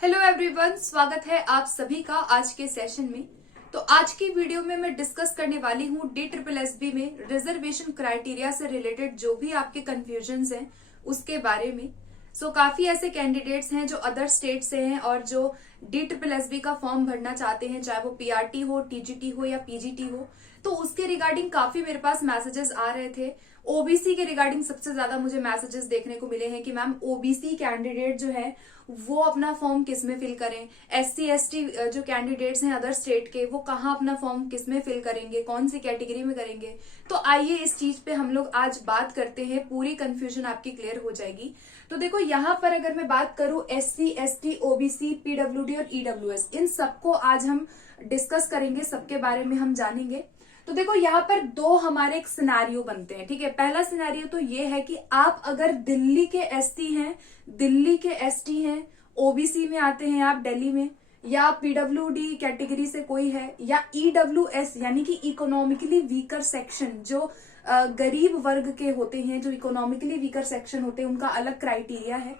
Hello everyone, स्वागत है आप सभी का आज के सेशन में। तो आज की वीडियो में मैं डिस्कस करने वाली हूँ DSSB में रिजर्वेशन क्राइटेरिया से रिलेटेड जो भी आपके कंफ्यूजन्स हैं उसके बारे में। काफी ऐसे कैंडिडेट्स हैं जो अदर स्टेट से हैं और जो DSSB का फॉर्म भरना चाहते हैं, चाहे वो PRT हो, TGT हो या PGT हो। तो उसके रिगार्डिंग काफी मेरे पास मैसेजेस आ रहे थे। ओबीसी के रिगार्डिंग सबसे ज्यादा मुझे मैसेजेस देखने को मिले हैं कि मैम ओबीसी कैंडिडेट जो है वो अपना फॉर्म किस में फिल करें, SC ST जो कैंडिडेट्स हैं अदर स्टेट के वो कहाँ अपना फॉर्म किस में फिल करेंगे, कौन सी कैटेगरी में करेंगे। तो आइए इस चीज पे हम लोग आज बात करते हैं, पूरी कंफ्यूजन आपकी क्लियर हो जाएगी। तो देखो यहाँ पर अगर मैं बात करूं SC ST OBC PWD और EWS, इन सबको आज हम डिस्कस करेंगे, सबके बारे में हम जानेंगे। तो देखो यहाँ पर दो हमारे एक सिनेरियो बनते हैं, ठीक है। पहला सिनेरियो तो ये है कि आप अगर दिल्ली के ST हैं, दिल्ली के ST हैं, ओबीसी में आते हैं आप दिल्ली में, या PWD कैटेगरी से कोई है, या EWS यानी कि इकोनॉमिकली वीकर सेक्शन, जो गरीब वर्ग के होते हैं, जो इकोनॉमिकली वीकर सेक्शन होते हैं, उनका अलग क्राइटेरिया है।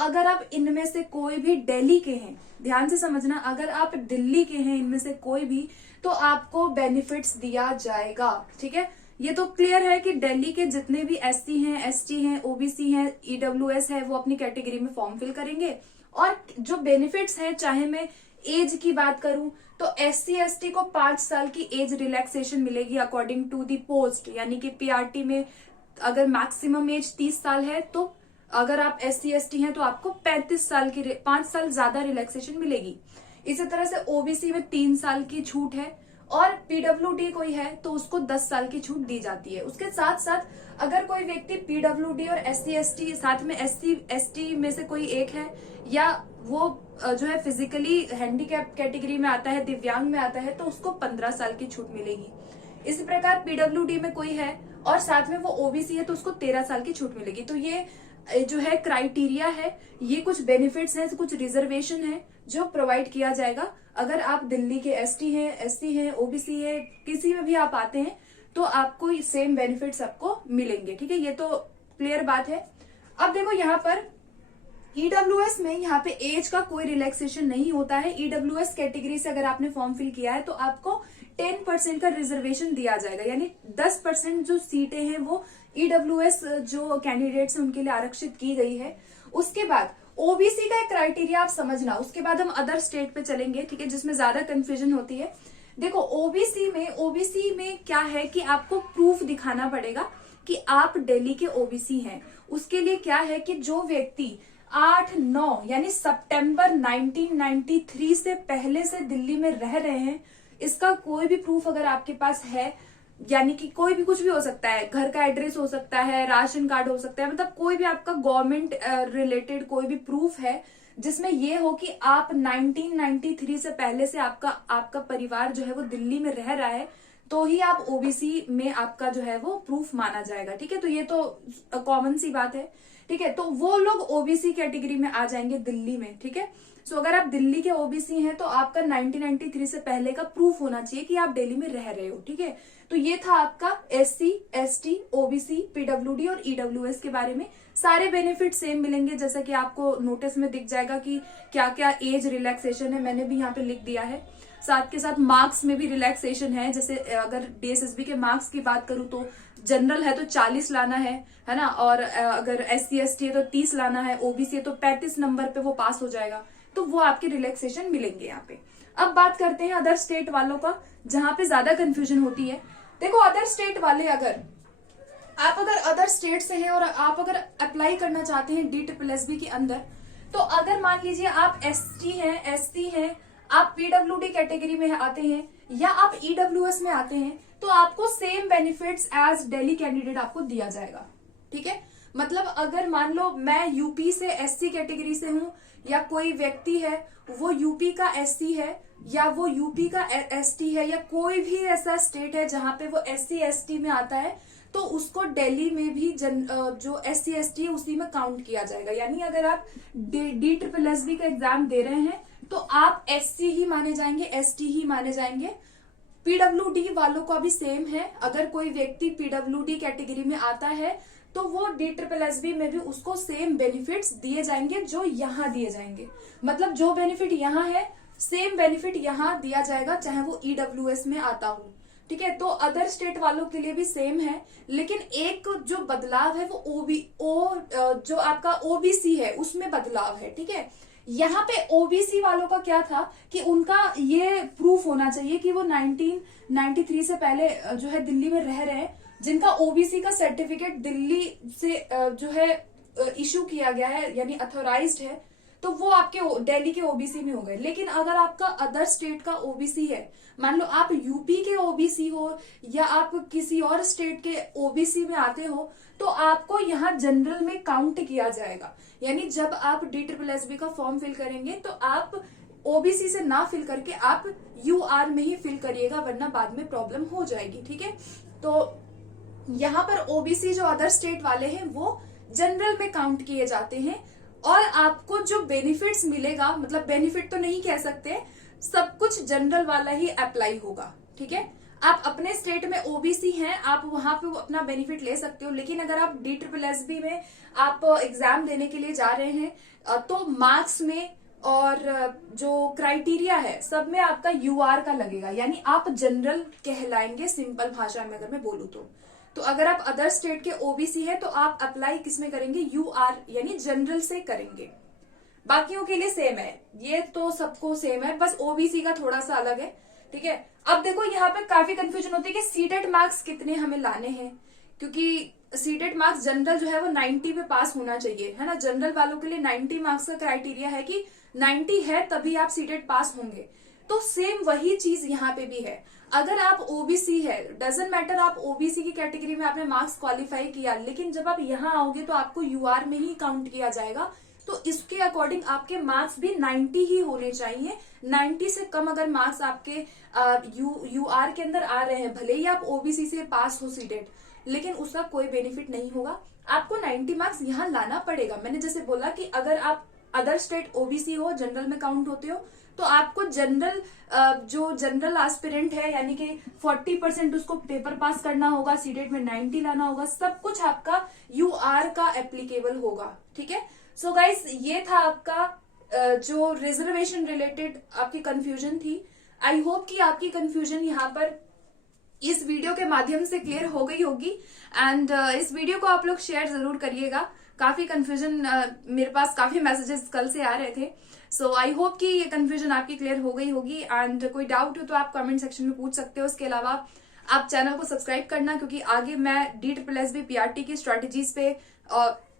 अगर आप इनमें से कोई भी दिल्ली के हैं, ध्यान से समझना, अगर आप दिल्ली के हैं इनमें से कोई भी, तो आपको बेनिफिट्स दिया जाएगा, ठीक है। ये तो क्लियर है कि दिल्ली के जितने भी SC हैं, ST हैं, OBC हैं, EWS है, वो अपनी कैटेगरी में फॉर्म फिल करेंगे। और जो बेनिफिट्स हैं, चाहे मैं एज की बात करूं तो SC ST को 5 साल की एज रिलैक्सेशन मिलेगी अकॉर्डिंग टू दी पोस्ट, यानी कि PRT में अगर मैक्सिमम एज 30 साल है, तो अगर आप SC ST हैं तो आपको 35 साल की 5 साल ज्यादा रिलैक्सेशन मिलेगी। इसी तरह से OBC में 3 साल की छूट है, और PWD कोई है तो उसको 10 साल की छूट दी जाती है। उसके साथ साथ अगर कोई व्यक्ति PWD और SC ST साथ में SC ST में से कोई एक है, या वो जो है फिजिकली हैंडीकैप कैटेगरी में आता है, दिव्यांग में आता है, तो उसको 15 साल की छूट मिलेगी। इसी प्रकार PWD में कोई है और साथ में वो OBC है तो उसको 13 साल की छूट मिलेगी। तो ये जो है क्राइटेरिया है, ये कुछ बेनिफिट्स हैं, कुछ रिजर्वेशन है जो प्रोवाइड किया जाएगा। अगर आप दिल्ली के ST हैं, SC हैं, OBC है, किसी में भी आप आते हैं तो आपको सेम बेनिफिट्स आपको मिलेंगे, ठीक है। ये तो क्लियर बात है। अब देखो यहाँ पर EWS में यहाँ पे एज का कोई रिलैक्सेशन नहीं होता है। EWS कैटेगरी से अगर आपने फॉर्म फिल किया है तो आपको 10% का रिजर्वेशन दिया जाएगा, यानी 10% जो सीटें हैं वो EWS जो कैंडिडेट्स हैं उनके लिए आरक्षित की गई है। उसके बाद OBC का एक क्राइटेरिया आप समझना, उसके बाद हम अदर स्टेट पे चलेंगे, ठीक है, जिसमें ज्यादा कंफ्यूजन होती है। देखो ओबीसी में क्या है कि आपको प्रूफ दिखाना पड़ेगा कि आप दिल्ली के OBC हैं। उसके लिए क्या है कि जो व्यक्ति 8-9 यानी सितंबर 1993 से पहले से दिल्ली में रह रहे हैं, इसका कोई भी प्रूफ अगर आपके पास है, यानी कि कोई भी कुछ भी हो सकता है, घर का एड्रेस हो सकता है, राशन कार्ड हो सकता है, मतलब कोई भी आपका गवर्नमेंट रिलेटेड कोई भी प्रूफ है जिसमें ये हो कि आप 1993 से पहले से आपका परिवार जो है वो दिल्ली में रह रहा है, तो ही आप ओबीसी में आपका जो है वो प्रूफ माना जाएगा, ठीक है। तो ये तो कॉमन सी बात है, ठीक है। तो वो लोग ओबीसी कैटेगरी में आ जाएंगे दिल्ली में, ठीक है। अगर आप दिल्ली के ओबीसी हैं तो आपका 1993 से पहले का प्रूफ होना चाहिए कि आप दिल्ली में रह रहे हो, ठीक है। तो ये था आपका SC ST OBC PWD और EWS के बारे में। सारे बेनिफिट सेम मिलेंगे, जैसा कि आपको नोटिस में दिख जाएगा कि क्या क्या एज रिलैक्सेशन है, मैंने भी यहाँ पे लिख दिया है। साथ के साथ मार्क्स में भी रिलैक्सेशन है, जैसे अगर DSSB के मार्क्स की बात करूं तो जनरल है तो 40 लाना है ना, और अगर SC ST है तो 30 लाना है, OBC है तो 35 नंबर पे वो पास हो जाएगा। तो वो आपके रिलैक्सेशन मिलेंगे यहाँ पे। अब बात करते हैं अदर स्टेट वालों का, जहां पे ज्यादा कंफ्यूजन होती है। देखो अदर स्टेट वाले, अगर अदर स्टेट से हैं और आप अगर अप्लाई करना चाहते हैं DSSB के अंदर, तो अगर मान लीजिए आप ST हैं, SC हैं, आप PWD कैटेगरी में आते हैं, या आप EWS में आते हैं, तो आपको same benefits as Delhi candidate आपको दिया जाएगा, ठीक है। मतलब अगर मान लो मैं यूपी से SC कैटेगरी से हूं, या कोई व्यक्ति है वो यूपी का SC है, या वो यूपी का ST है, या कोई भी ऐसा स्टेट है जहां पे वो SC ST में आता है, तो उसको दिल्ली में भी जो SC ST है उसी में काउंट किया जाएगा। यानी अगर आप DSSB का एग्जाम दे रहे हैं तो आप SC ही माने जाएंगे, ST ही माने जाएंगे। PWD वालों का भी सेम है, अगर कोई व्यक्ति PWD कैटेगरी में आता है तो वो DSSB में भी उसको सेम बेनिफिट्स दिए जाएंगे जो यहाँ दिए जाएंगे। मतलब जो बेनिफिट यहाँ है सेम बेनिफिट यहाँ दिया जाएगा, चाहे वो EWS में आता हो। ठीक है, तो अदर स्टेट वालों के लिए भी सेम है, लेकिन एक जो बदलाव है वो जो आपका OBC है उसमें बदलाव है। ठीक है, यहाँ पे OBC वालों का क्या था कि उनका ये प्रूफ होना चाहिए कि वो 1993 से पहले जो है दिल्ली में रह रहे हैं, जिनका OBC का सर्टिफिकेट दिल्ली से जो है इशू किया गया है यानी अथोराइज्ड है, तो वो आपके दिल्ली के OBC में हो गए। लेकिन अगर आपका अदर स्टेट का OBC है, मान लो आप यूपी के OBC हो या आप किसी और स्टेट के OBC में आते हो, तो आपको यहाँ जनरल में काउंट किया जाएगा। यानी जब आप DSSB का फॉर्म फिल करेंगे तो आप OBC से ना फिल करके आप UR में ही फिल करिएगा, वरना बाद में प्रॉब्लम हो जाएगी। ठीक है, तो यहाँ पर OBC जो अदर स्टेट वाले हैं वो जनरल में काउंट किए जाते हैं, और आपको जो बेनिफिट्स मिलेगा, मतलब बेनिफिट तो नहीं कह सकते, सब कुछ जनरल वाला ही अप्लाई होगा। ठीक है, आप अपने स्टेट में OBC हैं, आप वहां पे अपना बेनिफिट ले सकते हो, लेकिन अगर आप DSSB में आप एग्जाम देने के लिए जा रहे हैं तो मार्क्स में और जो क्राइटेरिया है सब में आपका UR का लगेगा, यानी आप जनरल कहलाएंगे सिंपल भाषा में अगर मैं बोलूँ तो अगर आप अदर स्टेट के OBC है तो आप अप्लाई किसमें करेंगे, UR यानी जनरल से करेंगे। बाकियों के लिए सेम है, ये तो सबको सेम है, बस OBC का थोड़ा सा अलग है। ठीक है, अब देखो यहाँ पे काफी कंफ्यूजन होती है कि सीटेट मार्क्स कितने हमें लाने हैं, क्योंकि सीटेट मार्क्स जनरल जो है वो 90 पे पास होना चाहिए, है ना। जनरल वालों के लिए 90 मार्क्स का क्राइटेरिया है कि 90 है तभी आप सीटेट पास होंगे। तो सेम वही चीज यहाँ पे भी है। अगर आप OBC है, डजंट मैटर आप OBC की कैटेगरी में आपने मार्क्स क्वालिफाई किया, लेकिन जब आप यहाँ आओगे तो आपको UR में ही काउंट किया जाएगा, तो इसके अकॉर्डिंग आपके मार्क्स भी 90 ही होने चाहिए। 90 से कम अगर मार्क्स आपके UR के अंदर आ रहे हैं, भले ही आप OBC से पास हो सीटेट, लेकिन उसका कोई बेनिफिट नहीं होगा, आपको 90 मार्क्स यहाँ लाना पड़ेगा। मैंने जैसे बोला कि अगर आप अदर स्टेट OBC हो, जनरल में काउंट होते हो, तो आपको जनरल जो जनरल एस्पिरेंट है यानी कि 40% उसको पेपर पास करना होगा, सीटेट में 90 लाना होगा, सब कुछ आपका UR का एप्लीकेबल होगा। ठीक है, सो गाइस ये था आपका जो रिजर्वेशन रिलेटेड आपकी कंफ्यूजन थी। आई होप कि आपकी कंफ्यूजन यहाँ पर इस वीडियो के माध्यम से क्लियर हो गई होगी, एंड इस वीडियो को आप लोग शेयर जरूर करिएगा। काफी कंफ्यूजन मेरे पास काफी मैसेजेस कल से आ रहे थे, सो आई होप कि ये कंफ्यूजन आपकी क्लियर हो गई होगी। एंड कोई डाउट हो तो आप कमेंट सेक्शन में पूछ सकते हो। उसके अलावा आप चैनल को सब्सक्राइब करना, क्योंकि आगे मैं DSSB PRT की स्ट्रेटेजीज पे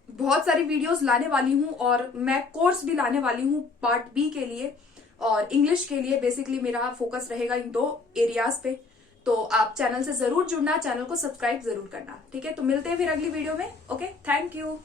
बहुत सारी वीडियोस लाने वाली हूँ, और मैं कोर्स भी लाने वाली हूँ पार्ट B के लिए और इंग्लिश के लिए। बेसिकली मेरा फोकस रहेगा इन 2 एरियाज पे, तो आप चैनल से जरूर जुड़ना, चैनल को सब्सक्राइब जरूर करना। ठीक है, तो मिलते हैं फिर अगली वीडियो में। Okay, thank you.